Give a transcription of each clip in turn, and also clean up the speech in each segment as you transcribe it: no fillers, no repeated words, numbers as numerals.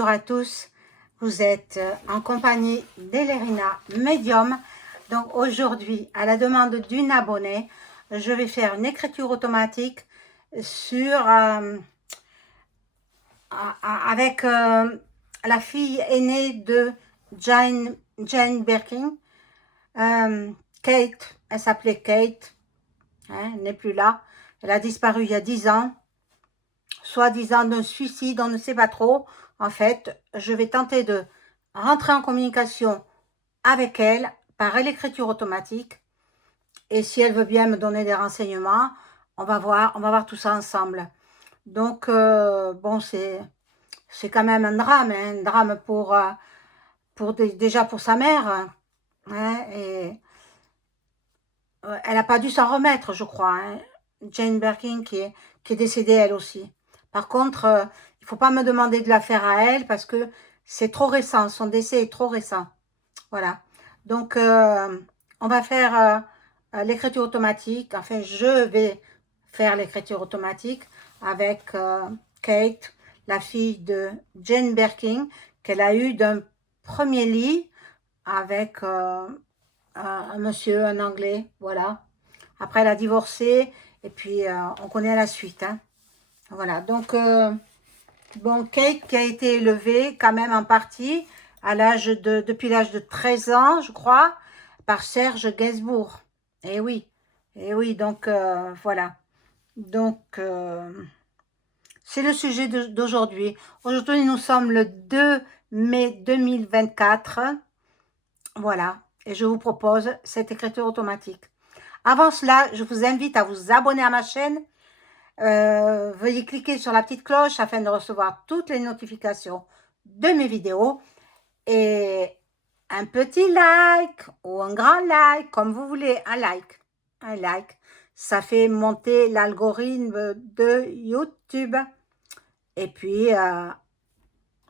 Bonjour à tous, vous êtes en compagnie d'Elerina Medium. Donc aujourd'hui, à la demande d'une abonnée, je vais faire une écriture automatique sur avec la fille aînée de Jane Birkin, Kate. Elle s'appelait Kate, hein, elle n'est plus là. Elle a disparu il y a 10 ans, soi-disant d'un suicide, on ne sait pas trop. En fait, je vais tenter de rentrer en communication avec elle par l'écriture automatique. Et si elle veut bien me donner des renseignements, on va voir tout ça ensemble. Donc, bon, c'est quand même un drame, hein, un drame déjà pour sa mère. Hein, et elle n'a pas dû s'en remettre, je crois. Hein, Jane Birkin qui est décédée elle aussi. Par contre, il ne faut pas me demander de la faire à elle parce que c'est trop récent, son décès est trop récent. Voilà. Donc, on va faire l'écriture automatique. Enfin, je vais faire l'écriture automatique avec Kate, la fille de Jane Birkin, qu'elle a eu d'un premier lit avec un monsieur, un Anglais. Voilà. Après, elle a divorcé et puis on connaît la suite. Hein. Voilà. Donc, bon, Kate qui a été élevée quand même en partie depuis l'âge de 13 ans, je crois, par Serge Gainsbourg. Et oui, donc voilà. Donc, c'est le sujet d'aujourd'hui. Aujourd'hui, nous sommes le 2 mai 2024. Voilà, et je vous propose cette écriture automatique. Avant cela, je vous invite à vous abonner à ma chaîne. Veuillez cliquer sur la petite cloche afin de recevoir toutes les notifications de mes vidéos. Et un petit like ou un grand like, comme vous voulez, un like, ça fait monter l'algorithme de YouTube. Et puis,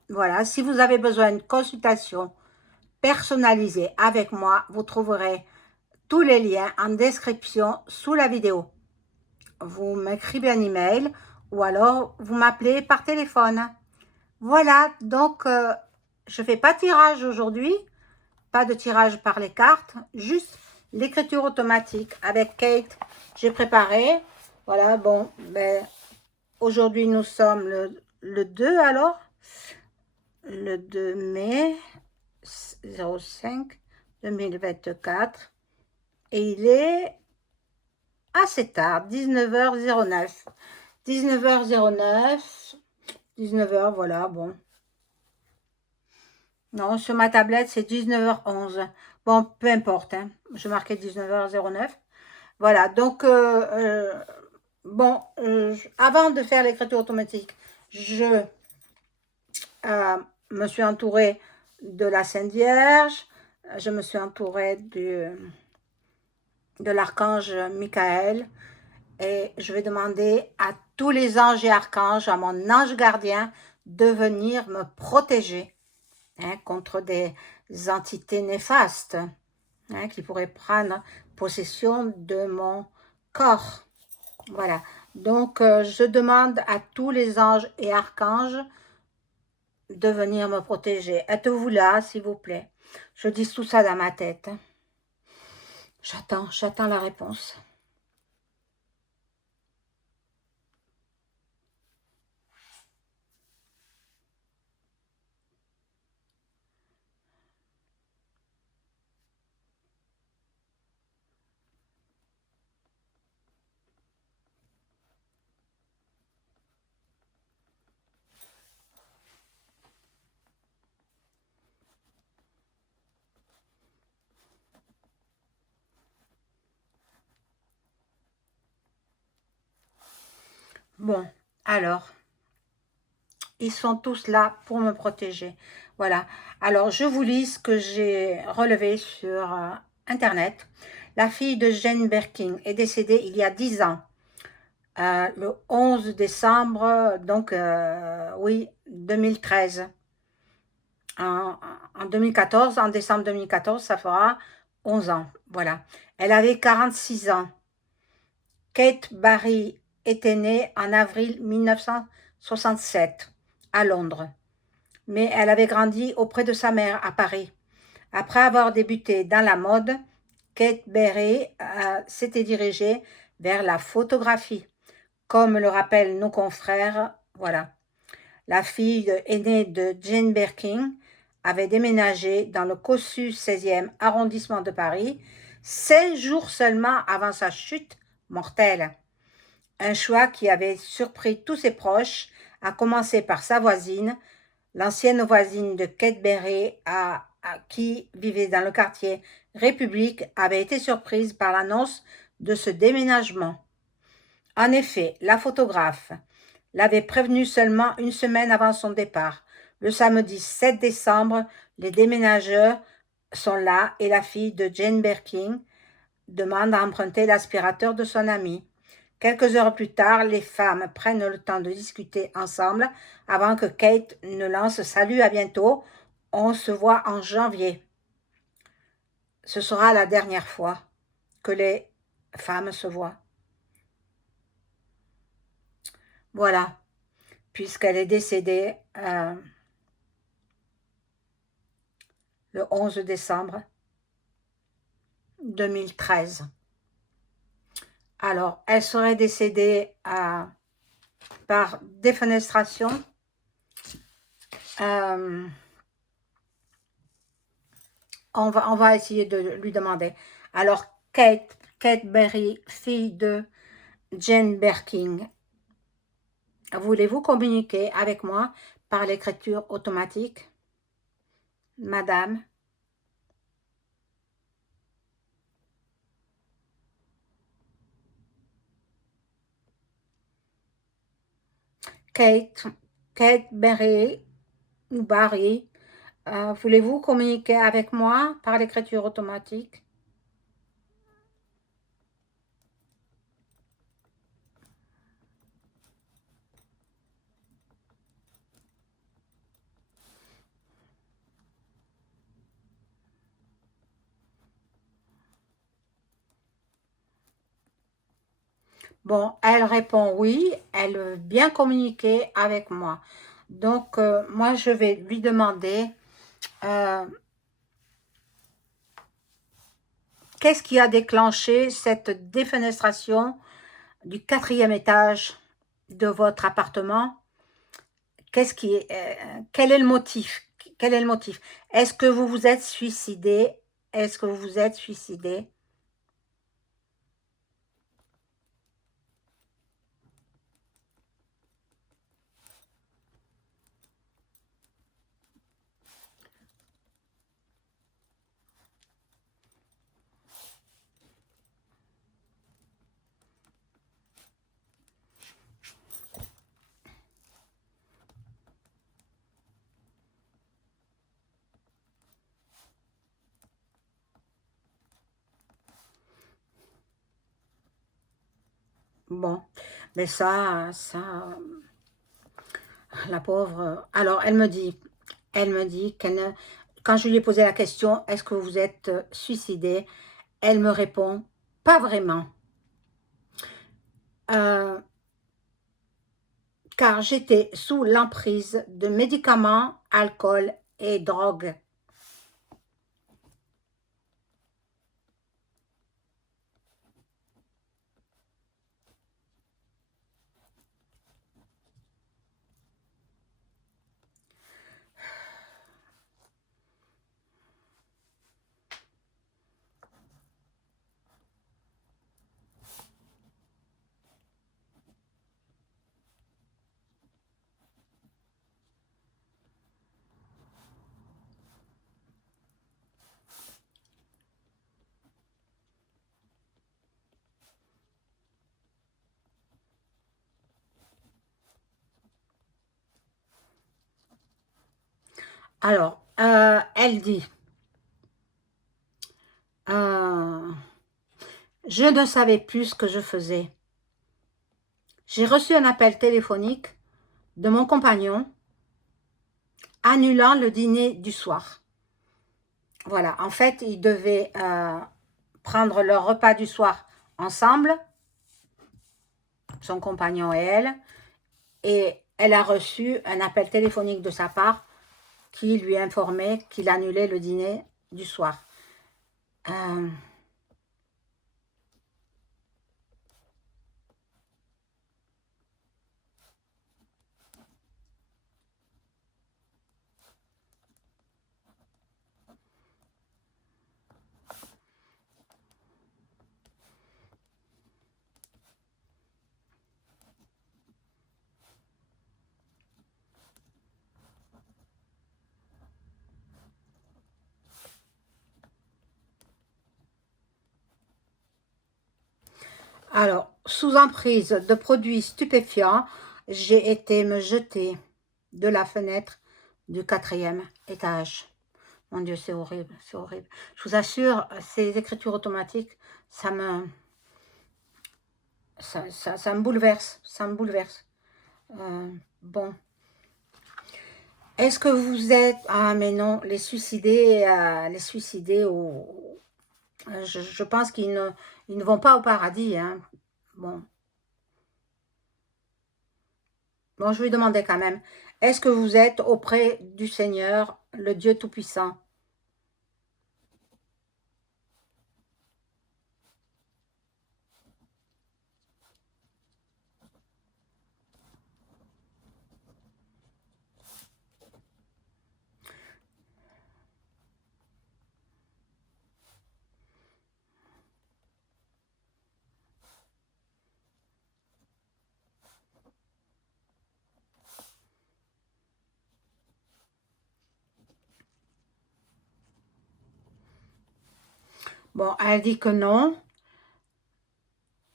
voilà, si vous avez besoin d'une consultation personnalisée avec moi, vous trouverez tous les liens en description sous la vidéo. Vous m'écrivez un email ou alors vous m'appelez par téléphone. Voilà, donc je ne fais pas de tirage aujourd'hui, pas de tirage par les cartes, juste l'écriture automatique avec Kate. J'ai préparé, voilà, bon, ben, aujourd'hui nous sommes le 2 alors, le 2 mai 05 2024 et il est assez tard, 19h09. 19h09, 19h, voilà, bon. Non, sur ma tablette, c'est 19h11. Bon, peu importe, hein. Je marquais 19h09. Voilà, donc, bon, avant de faire l'écriture automatique, je me suis entourée de la Sainte Vierge, je me suis entourée de l'archange Michael, et je vais demander à tous les anges et archanges, à mon ange gardien, de venir me protéger, hein, contre des entités néfastes, hein, qui pourraient prendre possession de mon corps. Voilà. Donc, je demande à tous les anges et archanges de venir me protéger. Êtes-vous là, s'il vous plaît? Je dis tout ça dans ma tête. Hein. J'attends la réponse. Bon, alors, ils sont tous là pour me protéger. Voilà. Alors, je vous lis ce que j'ai relevé sur Internet. La fille de Jane Birkin est décédée il y a 10 ans. Le 11 décembre, donc, oui, 2013. En 2014, en décembre 2014, ça fera 11 ans. Voilà. Elle avait 46 ans. Kate Barry était née en avril 1967 à Londres. mais elle avait grandi auprès de sa mère à Paris. Après avoir débuté dans la mode, Kate Berry s'était dirigée vers la photographie. Comme le rappellent nos confrères, voilà. La fille aînée de Jane Birkin avait déménagé dans le cossu 16e arrondissement de Paris 16 jours seulement avant sa chute mortelle. Un choix qui avait surpris tous ses proches, à commencer par sa voisine, l'ancienne voisine de Kate Berry, qui vivait dans le quartier République, avait été surprise par l'annonce de ce déménagement. En effet, la photographe l'avait prévenue seulement une semaine avant son départ. Le samedi 7 décembre, les déménageurs sont là et la fille de Jane Birkin demande à emprunter l'aspirateur de son amie. Quelques heures plus tard, les femmes prennent le temps de discuter ensemble avant que Kate ne lance « Salut, à bientôt, on se voit en janvier ». Ce sera la dernière fois que les femmes se voient. Voilà, puisqu'elle est décédée le 11 décembre 2013. Alors, elle serait décédée par défenestration. On va essayer de lui demander. Alors, Kate Berry, fille de Jane Birkin, voulez-vous communiquer avec moi par l'écriture automatique, madame? Kate Berry, ou Barry, voulez-vous communiquer avec moi par l'écriture automatique? Bon, elle répond oui, elle veut bien communiquer avec moi. Donc, moi, je vais lui demander qu'est-ce qui a déclenché cette défenestration du 4e étage de votre appartement? Quel est le motif? Quel est le motif? Est-ce que vous vous êtes suicidé? Est-ce que vous vous êtes suicidé? Bon, mais la pauvre. Alors, elle me dit qu'elle ne, quand je lui ai posé la question, est-ce que vous êtes suicidé? Elle me répond, pas vraiment. Car j'étais sous l'emprise de médicaments, alcool et drogue. Alors, elle dit, je ne savais plus ce que je faisais. J'ai reçu un appel téléphonique de mon compagnon annulant le dîner du soir. Voilà, en fait, ils devaient prendre leur repas du soir ensemble, son compagnon et elle a reçu un appel téléphonique de sa part qui lui informait qu'il annulait le dîner du soir. Euh, alors, sous emprise de produits stupéfiants, j'ai été me jeter de la fenêtre du 4e étage. Mon Dieu, c'est horrible, c'est horrible. Je vous assure, ces écritures automatiques, ça me, ça me bouleverse, ça me bouleverse. Bon, est-ce que vous êtes... Ah, mais non, les suicidés, je pense ils ne vont pas au paradis, hein. Bon, bon, je vais demander quand même. Est-ce que vous êtes auprès du Seigneur, le Dieu Tout-Puissant? Bon, elle dit que non,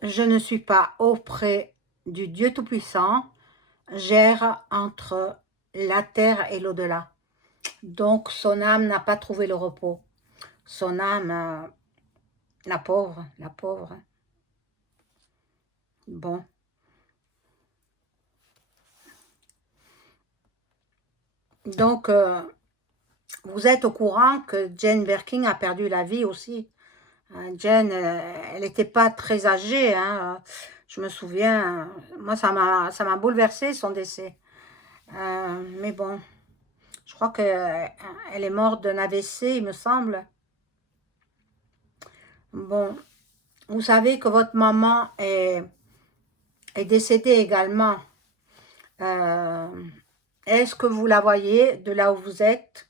je ne suis pas auprès du Dieu Tout-Puissant, gère entre la terre et l'au-delà. Donc, son âme n'a pas trouvé le repos. Son âme, la pauvre, la pauvre. Bon. Donc, vous êtes au courant que Jane Birkin a perdu la vie aussi. Jane, elle n'était pas très âgée, hein. Je me souviens, moi ça m'a bouleversée son décès. Mais bon, je crois qu'elle est morte d'un AVC, il me semble. Bon, vous savez que votre maman est décédée également. Euh, Est-ce que vous la voyez de là où vous êtes?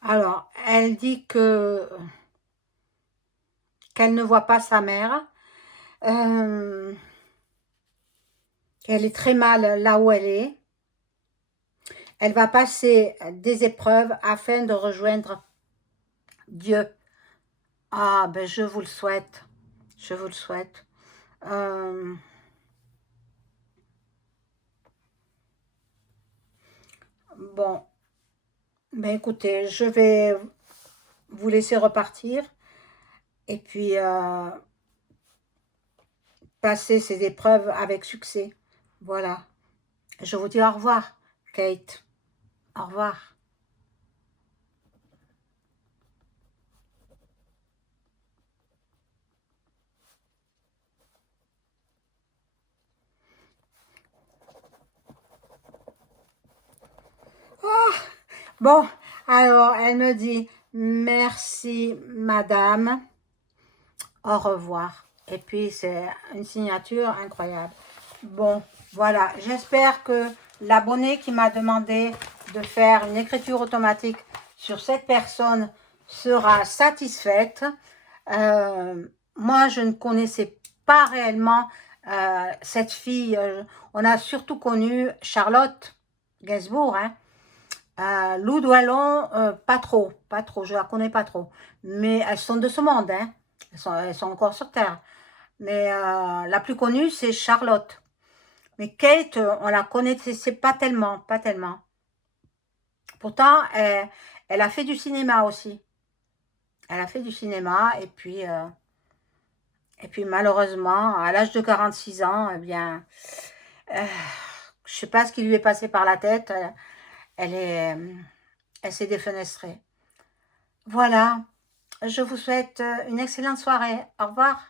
Alors, elle dit que qu'elle ne voit pas sa mère, euh, qu'elle est très mal là où elle est. Elle va passer des épreuves afin de rejoindre Dieu. Ah, ben je vous le souhaite. Je vous le souhaite. Euh, bon, ben écoutez, je vais vous laisser repartir et puis passer ces épreuves avec succès. Voilà. Je vous dis au revoir, Kate. Au revoir. Bon, alors, elle me dit, merci, madame, au revoir. Et puis, c'est une signature incroyable. Bon, voilà, j'espère que l'abonné qui m'a demandé de faire une écriture automatique sur cette personne sera satisfaite. Moi, je ne connaissais pas réellement cette fille. On a surtout connu Charlotte Gainsbourg, hein. Lou Douallon, pas trop, je la connais pas trop. Mais elles sont de ce monde, hein. Elles sont encore sur Terre. Mais la plus connue, c'est Charlotte. Mais Kate, on la connaissait pas tellement, pas tellement. Pourtant, elle a fait du cinéma aussi. Elle a fait du cinéma et puis malheureusement, à l'âge de 46 ans, eh bien, euh, je sais pas ce qui lui est passé par la tête. Elle est, elle s'est défenestrée. Voilà. Je vous souhaite une excellente soirée. Au revoir.